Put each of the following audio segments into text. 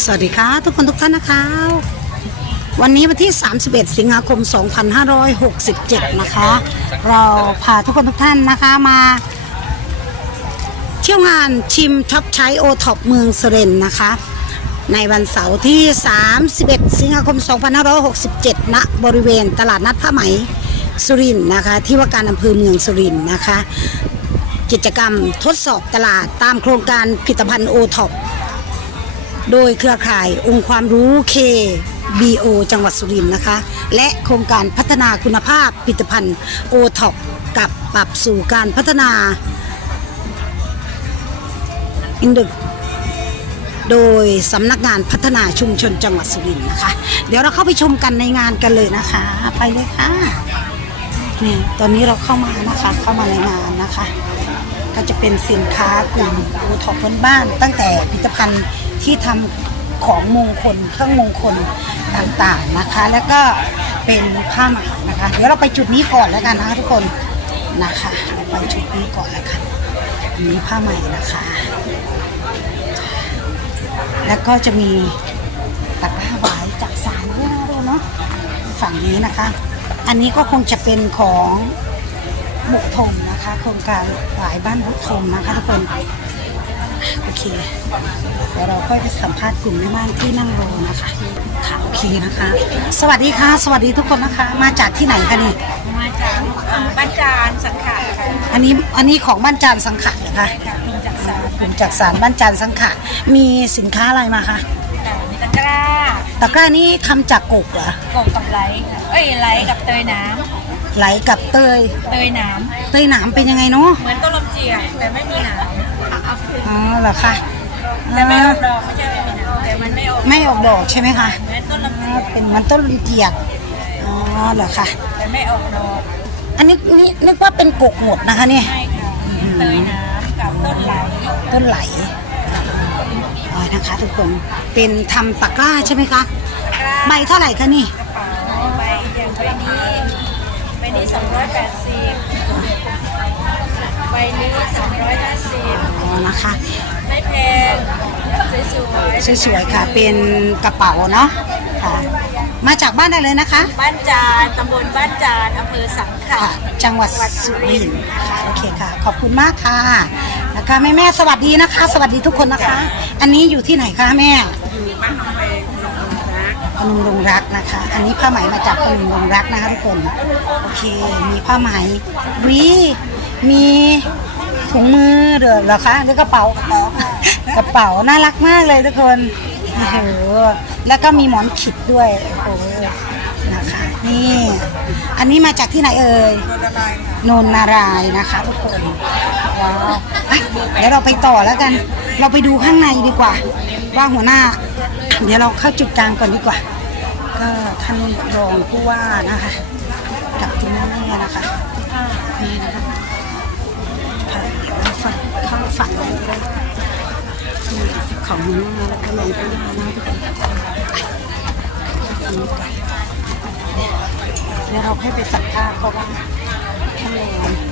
สวัสดีค่ะทุกคนทุกท่านนะคะ วันนี้วันที่ 31 สิงหาคม 2567 นะคะ เราพาทุกคนทุกท่านนะคะมา เที่ยวงานชิมช็อปใช้โอท็อปเมืองสุรินทร์นะคะ ในวันเสาร์ที่ 31 สิงหาคม 2567ณบริเวณตลาดนัดผ้าไหมสุรินทร์นะคะ ที่ว่าการอำเภอเมืองสุรินทร์นะคะ กิจกรรมทดสอบตลาดตามโครงการผลิตภัณฑ์โอท็อป โดยเครือข่ายองค์ความรู้ KBO จังหวัดสุรินทร์นะคะ และโครงการพัฒนาคุณภาพผลิตภัณฑ์โอท็อปกับปรับสู่การพัฒนาอินดึกโดยสำนักงานพัฒนาชุมชนจังหวัดสุรินทร์นะคะ เดี๋ยวเราเข้าไปชมกันในงานกันเลยนะคะ ไปเลยค่ะนี่ตอนนี้เราเข้ามานะคะ เข้ามาในงานนะคะ ก็จะเป็นสินค้ากลุ่มโอท็อปพื้นบ้าน ตั้งแต่ผลิตภัณฑ์ที่ทำของมงคลเครื่องมงคลต่างๆนะคะ แล้วก็เป็นผ้าไหมนะคะ เดี๋ยวเราไปจุดนี้ก่อนแล้วกันนะคะทุกคนนะคะเราไปจุดนี้ก่อนแล้วกันอันนี้ผ้าไหมนะคะ แล้วก็จะมีตะกร้าไว้จากสารด้วยนะด้วยเนาะฝั่งนี้นะคะ อันนี้ก็คงจะเป็นของ บุกทมนะคะ โครงการหวายบ้านบุกทมนะคะทุกคน โอเค เดี๋ยวเราค่อยไปสัมภาษณ์กลุ่มแม่บ้านที่นั่งรอนะคะค่ะโอเคนะคะ สวัสดีค่ะ สวัสดีทุกคนนะคะ มาจากที่ไหนคะนี่มาจากอ่าบ้านจานสังขารค่ะอันนี้อันนี้ของบ้านจานสังขะเหรอคะจากลุงจากสารกลุ่มจากสารบ้านจานสังขะมีสินค้าอะไรมาคะแต่มีตะกร้าตะกร้านี้ทำจากกกเหรอโกงกับไหลค่ะเอ้ยไหลกับเตยน้ ไหลกับเตยำเตยน้เตยหนามเป็นยังไงเนาะำเหมือนต้นลำเจียกแต่ไม่มีหนามเอาคืออ๋อเหรอคะแต่ไม่ออกดอ่าอกไม่ใช่ไม่มีหนามแต่มันไม่ออกไม่ออกดอกใช่ไหมคะเหมือนต้นลำอ๋เจีอยกเป็นเหมันต้นลุนเจียกอ๋อเหรอคะแต่ไม่ออกดอกอันนี้นี่นึกว่าเป็นกกหมดนะคะเนี่ยใช่ค่ะเตยน้ำกับต้นไหลต้นไหลอ๋อนะคะทุกคน เป็นทำตะกร้าใช่ไหมคะ ตะกร้าใบเท่าไหร่คะนี่ กระเป๋าใบอย่างใบนี้ใบ นี้สองร้อยแปดสิบใบนี้สามร้อยห้าสิบอ๋อนะคะไม่แพงสวยๆสวยๆค่ะ เป็นกระเป๋าเนาะค่ะ มาจากบ้านได้เลยนะคะ บ้านจานตำบลบ้านจานอำเภอสังขะค่ะจังหวัดสุรินทร์ค่ะโอเคค่ะ ขอบคุณมากค่ะนะคะแม่แม่ๆสวัสดีนะคะ สวัสดีทุกคนนะคะ อันนี้อยู่ที่ไหนคะแม่อยู่บ้านหนองเวงหนองรักพ นมรงรักนะคะ อันนี้ผ้าไหมมาจากพนมรงรักนะคะทุกคน โอเค มีผ้าไหมวีมีถุงมือเด้อเหรอคะหรือกระเป๋ากระเป๋ากระเป๋าน่ารักมากเลยทุกคนโอ้โหแล้วก็มีหมอนขิดด้วยโอ้โหนะคะนี่ อันนี้มาจากที่ไหนเอ่ยโนนนารายนะคะทุกคนว้าวเดี๋ยวเราไปต่อแล้วกัน เราไปดูข้างในดีกว่า ว่าหัวหน้า เดี๋ยวเราเข้าจุดกลางก่อนดีกว่า ก็ท่านรองผู้ว่านะคะ กับคุณแม่นะคะนี่นะคะค่ะเดี๋ยวเราฝั่งเข้าฝั่งนี้ก็ได้นี่ของหัวหน้าแล้วก็รองผู้ว่านะทุกคนไปฝั่งนี้ก่อนเดี๋ยวเราให้ไปสัมภาษณ์เพราะว่าท่านรอง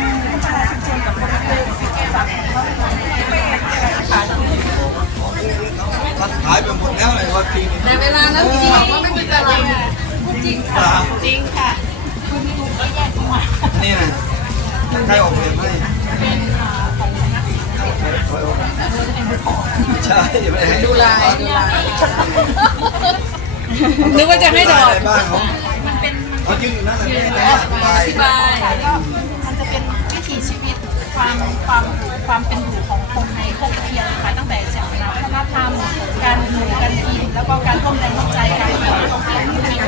แต่เวลานั้นจริงว่าไม่มีตลาดจริงค่ะจริงค่ะคุณมีุ่มก็แยกมานี่นะใครออกแบบให้ใช่ไม่ให้ดูลายดูลายนึกว่าจะให้ดอกในบ้านเขาเขายืนอยู่นั่นแหละไม่ให้สบายบายมันจะเป็นวิถีชีวิตความความความเป็นอยู่ของ คนในโคกเพียงค่ะตั้งแต่จากวัฒนธรรมการอยู่การกินแล้วก็การร่วมแรงร่วมใจกันของโคกเพียง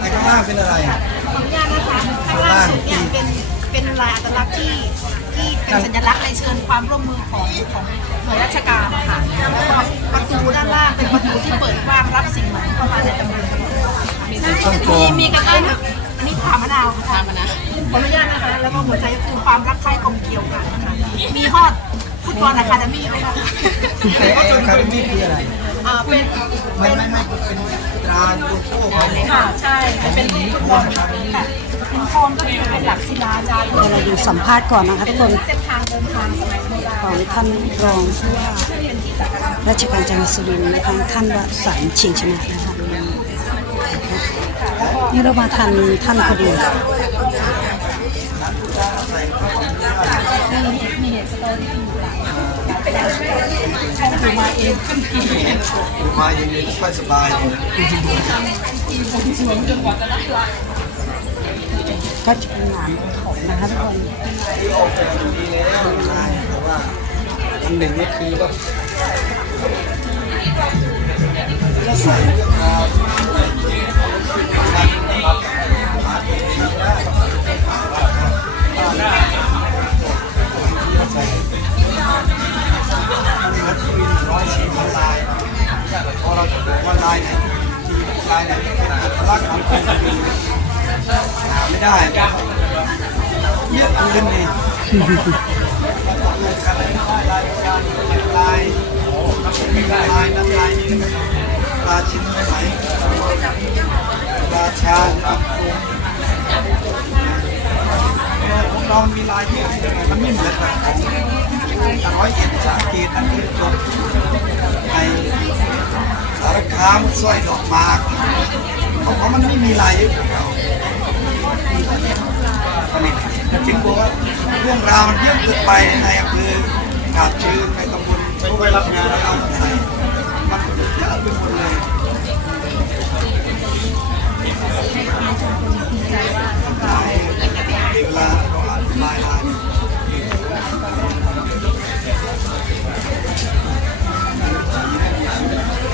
ไอ้ข้างล่างเป็นอะไร ขออนุญาตนะคะข้างล่างสุดเนี่ยเป็นเป็นลายอัตลักษณ์ที่ที่เป็นสัญลักษณ์ในเชิญความร่วมมือของของหน่วยราชการค่ะแล้วก็ประตูด้านล่างเป็นประตูที่เปิดกว้างรับสิ่งใหม่เข้ามาในตำบลมีมีกระทั่งอันนี้ขามะนาวค่ะมะนาวขออนุญาตนะคะแล้วก็หัวใจก็คือความรักใคร่กลมเกลียวกันนะคะมีฮอด ฟุตบอลอะคาเดมี่ไหมคะแต่ไอ้คาเดมี่คืออะไรอ่าเป็นไม่ไม่ไม่เป็นตราโลโก้เขาค่ะใช่เป็นฟุตบอลค่ะเป็นโคมก็คือเป็นหลักศิลาจารึกเดี๋ยวเราดูสัมภาษณ์ก่อนนะคะทุกคนเส้นทางเดินทางสมัยโบราณของท่านรองผู้ว่าราชการจังหวัดสุรินทร์นะคะท่านวสันต์เชียงชนะนะคะนี่เรามาทันท่านพอดีมีเหตุสตอรี่ อยู่หลังเขาถือมาเองขึ้นทีมาอย่างนี้ค่อยสบายเลยสวมจนกว่าจะได้รับก็จะเป็นงานของนะคะทุกคนที่ออกแบบดีแล้วใช่แต่ว่าอันหนึ่งก็คือว่าแล้วใส่เรื่องราว ร้อยสี่พันลายพอเราจะบอกว่าลายไหนทีลายไหนเป็นอัตลักษณ์ของคนจีนหาไม่ได้เยอะเกินเลยลายลายน้ำลายนี่ปลาชิ้นไหนปลาชาอับโงของเรามีลายที่มันไม่เหมือนกันแต่ร้อยเอ็ดสาเกตอันนี้จบ สารคามสร้อยดอกมากของเขามันไม่มีลายเยอะกว่าเราผลิตจึงบอกว่าเรื่องราวมันเยอะเกินไปในอำเภอกาบชื่นในตำบลผู้ไปรับงานเอามาใส่มันเยอะไปหมดเลยเวลา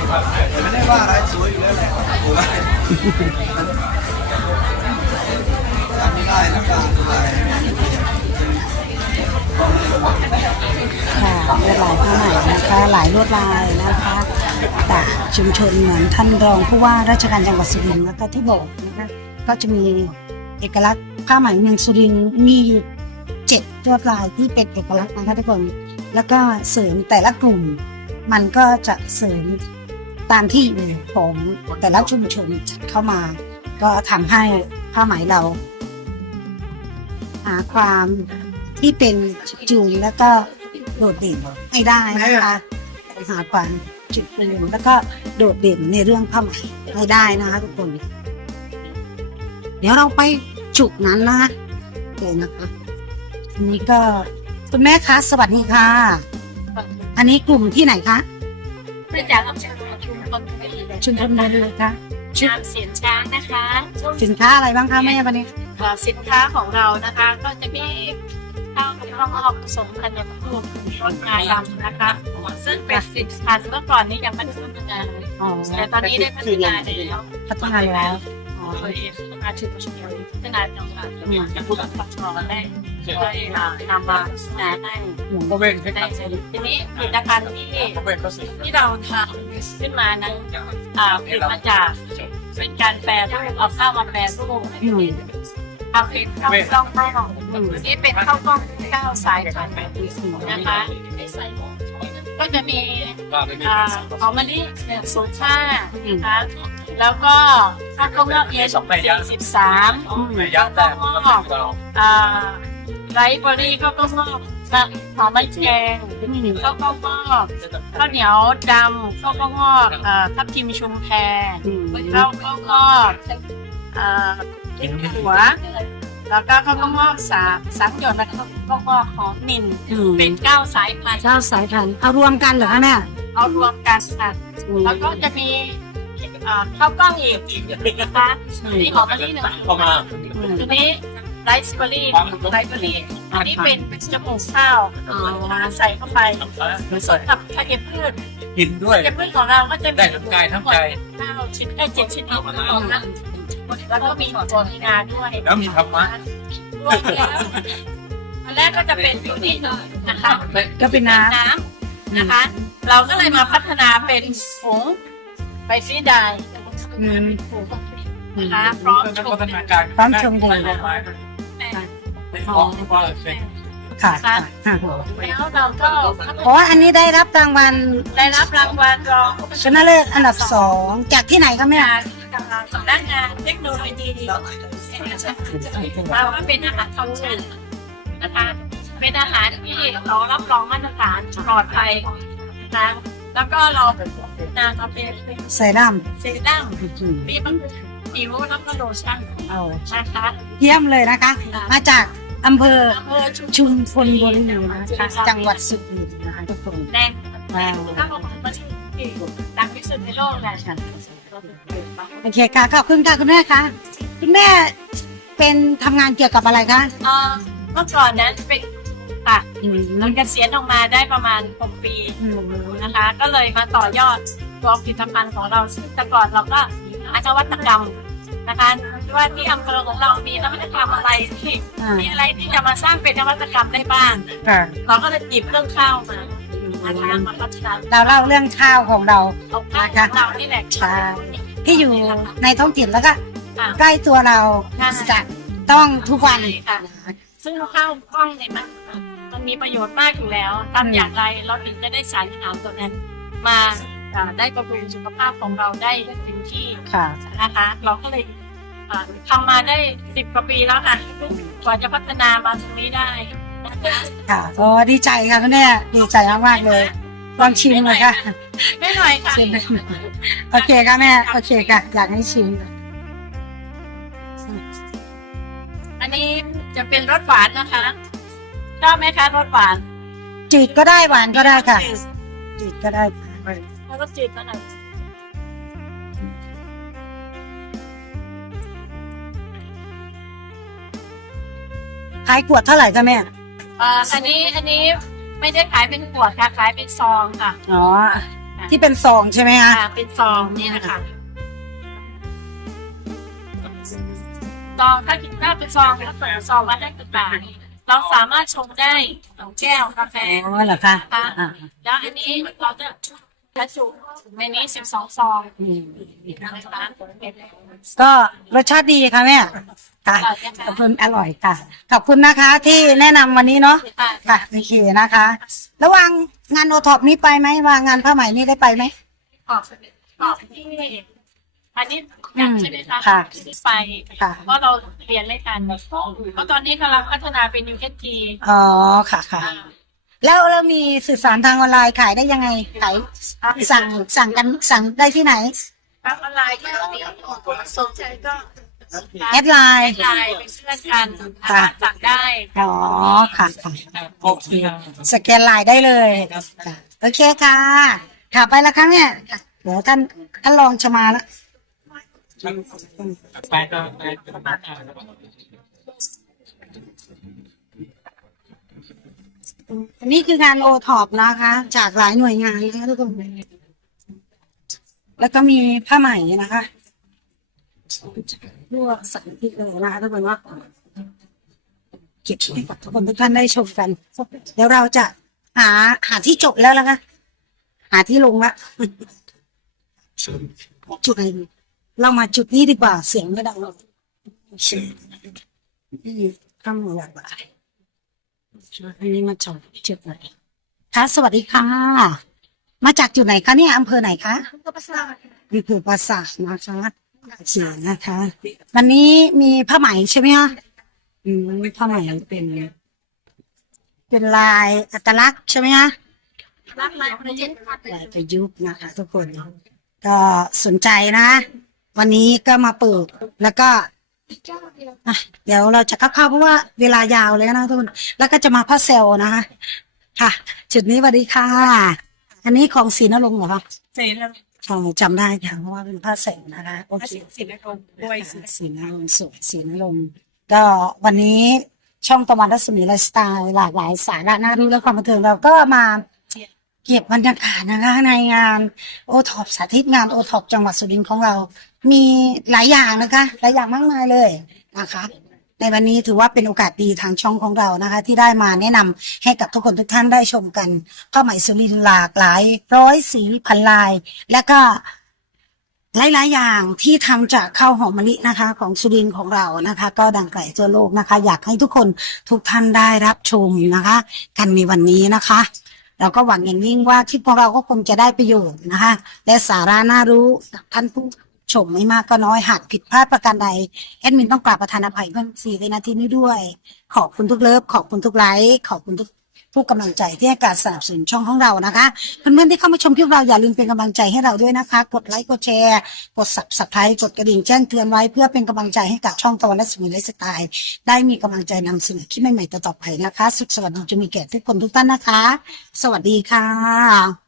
แต่ไม่ได้ว่าอะไรสวยอยู่แล้วแหละโอ้ยทำไม่ได้นะการอะไรค่ะลวดลายผ้าไหมนะคะ หลายลวดลายนะคะจากชุมชนเหมือนท่านรองผู้ว่าราชการจังหวัดสุรินทร์แล้วก็ที่บอกนะคะก็จะมีเอกลักษณ์ผ้าไหมเมืองสุรินทร์มีเจ็ดลวดลายที่เป็นเอกลักษณ์นะคะทุกคนแล้วก็เสริมแต่ละกลุ่ม มันก็จะเสริม ตามที่อยู่ของแต่ละชุมชนจัดเข้ามา ก็ทำให้ผ้าไหมเรา หาความที่เป็นจูนแล้วก็โดดเด่นให้ได้นะคะหาความจุดเด่นแล้วก็โดดเด่นในเรื่องผ้าไหมให้ได้นะคะทุกคน เดี๋ยวเราไปจุดนั้นนะเดี๋ยวนะคะอันนี้ก็คุณแม่คะสวัสดีค่ะ อันนี้กลุ่มที่ไหนคะมาจากอำเภอ ชุมพลบุรีชุมชนนั้นนะคะชามเสียนช้างนะคะสินค้าอะไรบ้างคะแม่วันนี้เอ่อสินค้าของเรานะคะ ก็จะมีข้าวข้าวงอกผสมธัญพืชรสงาดำนะคะซึ่งเป็นสินค้าเมื่อก่อนนี้ยังไม่ได้พัฒนาอ๋อแต่ตอนนี้ได้พัฒนาแล้วพัฒนาแล้วอ๋อโดยพัฒนาชุมชนพัฒนาจังหวัดจะพูดกับปชได้ ได้นำมาพัฒนาได้ได้ทีนี้ผลิตภัณฑ์ที่ที่เราทำขึ้นมานั้นอ่าผลิตมาจากเป็นการแปรรูปเอาข้าวมาแปรรูปอืมเอาเป็นข้าวกล้องกล้องนี่เป็นข้าวกล้องเก้าสายพันธุ์นะคะก็จะมีอ่าหอมมะลิหนึ่งศูนย์ห้านะคะแล้วก็ข้าวกล้องนอกเอสสี่สิบสามข้าวกล้องนอกอ่า ไรซ์เบอร์รี่ข้าวกล้องนอกหอมมะลิแกงข้าวกล้องอกข้าวเหนียวดำข้าวกล้องอกอ่าทับทิมชุมแพอืมข้าวกล้องอกอ่าพริกหัว แล้วก็ข้าวกล้องอกสามสามหยดแล้วก็ข้าวกล้องอกหอมนินอืม เป็นเก้าสายพันธุ์เจ้าสายพันธุ์เอารวมกันเหรอคะแม่เอารวมกันค่ะแล้วก็จะมีอ่าข้าวกล้องอีกนะคะนี่หอมมะลิหนึ่ง เข้ามาตัวนี้ ไรซ์เบอร์รี่ไรซ์เบอร์รี่อันนี้เป็นจมูกข้าวใส่เข้าไปส่วนกับข้าวเก็บพืชกินด้วยเก็บพืชของเราก็จะมีได้ทั้งกายทั้งใจข้าวชิ้นได้เจ็ดชิ้นนี้ของนั้นแล้วก็มีตัวมีงานด้วยแล้วมีธรรมะรวมแล้วอันแรกก็จะเป็นตัวนี้นะคะก็เป็นน้น้ำนะคะ เราก็เลยมาพัฒนาเป็นผงไปซีดายอืมผงนะคะพร้อมชมพัฒนาการพร้อมชมเด็ กแต่ของว่าเป็นค่ะค่ะแล้วเราก็เพราะว่าอันนี้ได้รับรางวัลได้รับรางวัลรองชนะเลิศอันดับสองจากที่ไหนคะแม่งานกับสำนักงานเทคโนโลยีเราก็เป็นอาหารท้องถิ่นนะคะเป็นอาหารที่เรารับรองมาตรฐานปลอดภัยนะแล้วก็เรานำมาเป็นใส่น้เซรั่มำมีบำรุงผิวแล้วก็โลชั่นเอานะคะเยี่ยมเลยนะคะ มาจาก อำเภออำเภอชุมชุมพลบุรีนะคะจังหวัดสุรินทร์นะคะทุกคนแดงแดงถ้าเราบอกว่าที่ดังที่สุดในโลกแหละโอเคค่ะขอบคุณค่ะคุณแม่คะคุณแม่เป็นทำงานเกี่ยวกับอะไรคะเอ่อเมื่อก่อนนั้นเป็นค่ะมันเกษียณออกมาได้ประมาณหกปีนะคะ ก็เลยมาต่อยอดตัวผลิตภัณฑ์ของเราซึ่งแต่ก่อนเราก็หานวัตกรรมนะคะ ว่าที่อำเภอของเรามีนวัตกรรมอะไรที่อ่ามีอะไรที่จะมาสร้างเป็นนวัตกรรมได้บ้าง ค่ะเราก็เลยหยิบเรื่องข้าวมานะคะมาพัฒนาเราเล่าเรื่องข้าวของเรา เอาข้าวของเรานี่แหละใช่ ที่อยู่ในท้องถิ่นแล้วก็ค่ะ ใกล้ตัวเราใช่ จะต้องทุกวันใช่ค่ะ ซึ่งข้าวกล้องเนี่ยมันมันมีประโยชน์มากอยู่แล้วทำอย่างไรเราถึงจะได้สารอาหารตัวนั้น มาอ่าได้บำรุงสุขภาพของเราได้เต็มที่ค่ะ นะคะ เราก็เลยอ่า ทำมาได้สิบกว่าปีแล้วค่ะกว่าจะพัฒนามาตรงนี้ได้นะคะค่ะโอ้ดีใจค่ะคุณแม่ดีใจมากๆเลยลองชิมเลยค่ะไม่หน่อยค่ะชิมได้ไหมโอเคค่ะแม่โอเคค่ะอยากให้ชิมอันนี้จะเป็นรสหวานนะคะชอบไหมคะรสหวานจืดก็ได้หวานก็ได้ค่ะจืดก็ได้แล้วก็จืดก็หน่ ขายขวดเท่าไหร่คะแม่อ่าอันนี้อันนี้ไม่ได้ขายเป็นขวดค่ะขายเป็นซองค่ะอ๋อ ที่เป็นซองใช่ไหมคะอ่าเป็นซองนี่นะคะซองถ้าคิดว่าเป็นซองก็เปิดซองละได้กี่บาทเราสามารถชงได้สองแก้วกาแฟ อ๋อเหรอคะอ่าแล้วอันนี้เราจะบรรจุในนี้สิบสองซองอืมนะคะก็รสชาติดีค่ะแม่ ค่ะขอบคุณอร่อยค่ะ ขอบคุณนะคะที่แนะนำวันนี้เนาะค่ะค่ะโอเคนะคะ ระหว่างงานโอท็อปนี้ไปไหมว่างานผ้าไหมนี่ได้ไปไหม ขอบขอบที่อันนี้อยากใช่ไหมคะค่ะที่ไปค่ะเพราะเราเรียนไม่ทันเพราะตอนนี้กำลังพัฒนาเป็น UKT อ๋อค่ะค่ะ แล้วเรามีสื่อสารทางออนไลน์ขายได้ยังไงขายสั่งสั่งกันสั่งได้ที่ไหน ทางออนไลน์ก็มีสนใจก็ แอดไลน์ไลน์เป็นเพื่อนกันค่ะสั่งได้อ๋อค่ะค่ะครบที่สแกนไลน์ได้เลยค่ะโอเคค่ะค่ะไปแล้วครั้งเนี่ยเดี๋ยวท่านท่านลองจะมาแล้วไปก็ไปอันนี้คืองานโอท็อปนะคะ จากหลายหน่วยงานนะคะทุกคน แล้วก็มีผ้าไหมนะคะ ทั่วสันติเลยนะคะทุกคนว่าเก็บให้กับทุกคนทุกท่านได้ชมกันเดี๋ยวเราจะหาหาที่จบแล้วแล้วคะหาที่ลงละจุดไหนดีเรามาจุดนี้ดีกว่าเสียงไม่ดังหรอกนี่ข้างหลักหลายอันนี้มาจากจุดไหนคะสวัสดีค่ะ มาจากจุดไหนคะเนี่ยอำเภอไหนคะอำเภอปราสาทอำเภอปราสาทนะคะ เขียนนะคะ วันนี้มีผ้าไหมใช่ไหมคะอืมผ้าไหมเป็น เป็นลายอัตลักษณ์ใช่ไหมคะรักลายประเทศลายประยุกต์นะคะ ทุกคน ก็สนใจนะ วันนี้ก็มาเปิดแล้วก็อะเดี๋ยวเราจะเข้าๆเพราะว่าเวลายาวเลยนะทุกคนแล้วก็จะมาพาเซลนะคะค่ะ จุดนี้สวัสดีค่ะ อันนี้ของศรีนรงค์เหรอคะเสร็จแล้ว ใช่จำได้ค่ะเพราะว่าเป็นผ้าเซลนะคะโอเคสิบนาทีด้วยศรีนรงค์สวยศรีนรงค์ก็วันนี้ช่องตะวันรัศมีไลฟ์สไตล์หลากหลายสาระน่ารู้และความบันเทิงเราก็มาเก็บบรรยากาศนะคะในงานโอท็อปสาธิตงานโอท็อปจังหวัดสุรินทร์ของเรา มีหลายอย่างนะคะ หลายอย่างมากมายเลยนะคะ ในวันนี้ถือว่าเป็นโอกาสดีทางช่องของเรานะคะ ที่ได้มาแนะนำให้กับทุกคนทุกท่านได้ชมกันผ้าไหมสุรินหลากหลาย ร้อยสีพันลาย และก็หลาย ๆ อย่างที่ทำจากข้าวหอมมะลินะคะ ของสุรินของเรานะคะ ก็ดังไกลทั่วโลกนะคะ อยากให้ทุกคนทุกท่านได้รับชมนะคะ กันในวันนี้นะคะเราก็หวังอย่างยิ่งว่าคลิปของเราก็คงจะได้ประโยชน์นะคะ และสาระน่ารู้กับท่านผู้ ชมไม่มากก็น้อยหากผิดพลาดประการใด แอดมินต้องกราบประธานอภัยเพื่อนสี่ในนาทีนี้ด้วย ขอบคุณทุกเลิฟขอบคุณทุกไลค์ขอบคุณทุกผู้กำลังใจที่ให้การสนับสนุนช่องของเรานะคะเพื่อนๆที่เข้ามาชมคลิปเราอย่าลืมเป็นกำลังใจให้เราด้วยนะคะ กดไลค์กดแชร์กด subscribe กดกระดิ่งแจ้งเตือนไว้เพื่อเป็นกำลังใจให้กับช่องตะวันและสมุนไลฟ์สไตล์ได้มีกำลังใจนำเสนอคลิปใหม่ๆต่อๆไปนะคะ สุขสวัสดีจะมีแก่ทุกคนทุกท่านนะคะ สวัสดีค่ะ